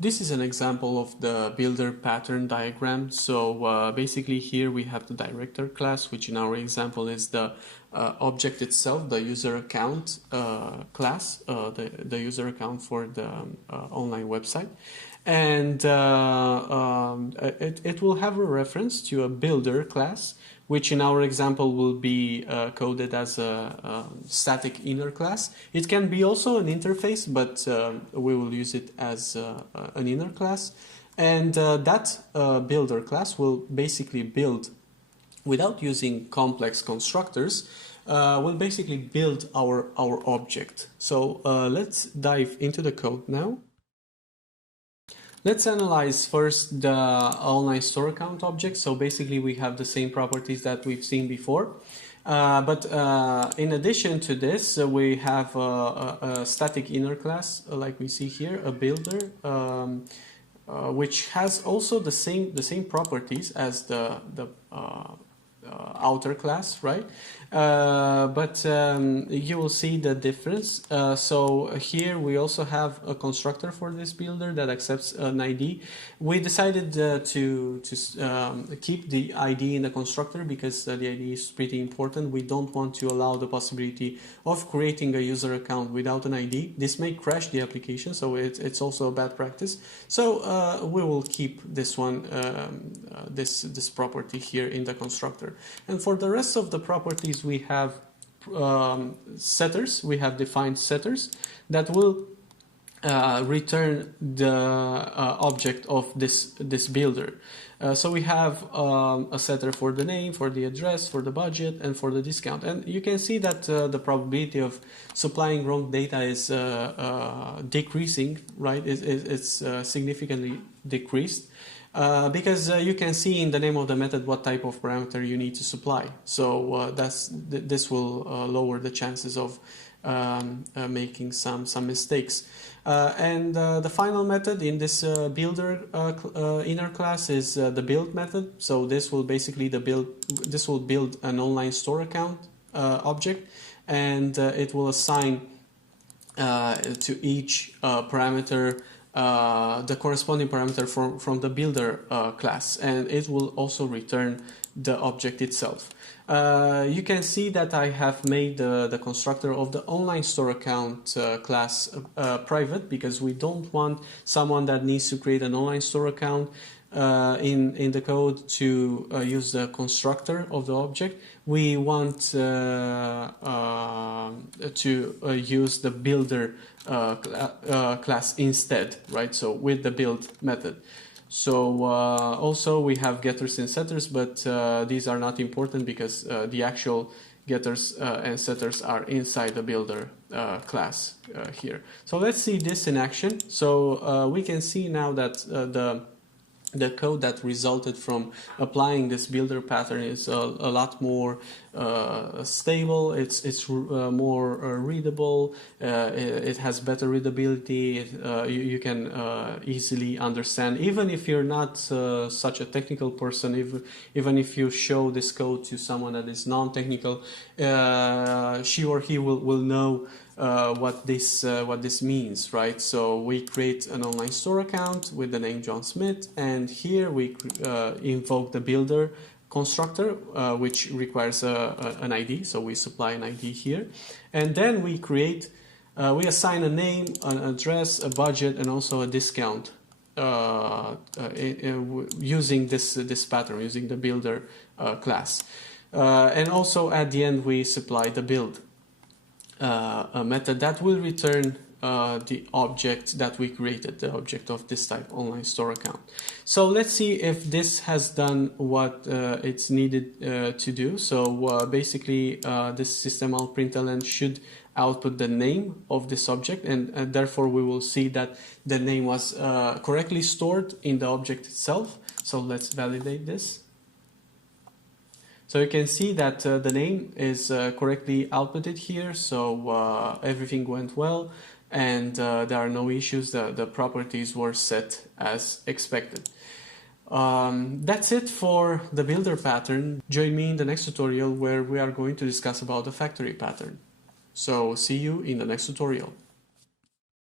This is an example of the builder pattern diagram. So basically here we have the director class, which in our example is the object itself, the user account class, the user account for the online website. And it will have a reference to a builder class, which in our example will be coded as a static inner class. It can be also an interface, but we will use it as an inner class. And that builder class will basically build, without using complex constructors, will basically build our object. So let's dive into the code now. Let's analyze first the online store account object. So basically we have the same properties that we've seen before. But in addition to this, we have a static inner class, like we see here, a builder, which has also the same properties as the outer class, right? But you will see the difference. So here we also have a constructor for this builder that accepts an ID. We decided to keep the ID in the constructor because the ID is pretty important. We don't want to allow the possibility of creating a user account without an ID. This may crash the application, so it's also a bad practice. So we will keep this one, this property here in the constructor. And for the rest of the properties, we have setters. We have defined setters that will return the object of this builder. So we have a setter for the name, for the address, for the budget, and for the discount. And you can see that the probability of supplying wrong data is decreasing, right? It's significantly decreased. Because you can see in the name of the method what type of parameter you need to supply. So this will lower the chances of making some mistakes. And the final method in this builder inner class is the build method. So this will basically build an online store account object, and it will assign to each parameter the corresponding parameter from the builder class, and it will also return the object itself. You can see that I have made the constructor of the online store account class private, because we don't want someone that needs to create an online store account in the code to use the constructor of the object. We want to use the builder class instead, right? So with the build method. So also we have getters and setters, but these are not important because the actual getters and setters are inside the builder class here. So let's see this in action. So we can see now that the code that resulted from applying this builder pattern is a lot more stable. It's more readable. It has better readability. You can easily understand, even if you're not such a technical person. Even if you show this code to someone that is non-technical, she or he will know what this means, right? So we create an online store account with the name John Smith, and here we invoke the builder constructor, which requires an ID. So we supply an ID here, and then we assign a name, an address, a budget, and also a discount using this pattern, using the builder class. And also at the end we supply the build a method that will return the object that we created, the object of this type, online store account. So let's see if this has done what it's needed to do. So basically this system out println should output the name of this object, and therefore we will see that the name was correctly stored in the object itself. So let's validate this. So you can see that the name is correctly outputted here, so everything went well, and there are no issues. The properties were set as expected. That's it for the builder pattern. Join me in the next tutorial where we are going to discuss about the factory pattern. So see you in the next tutorial.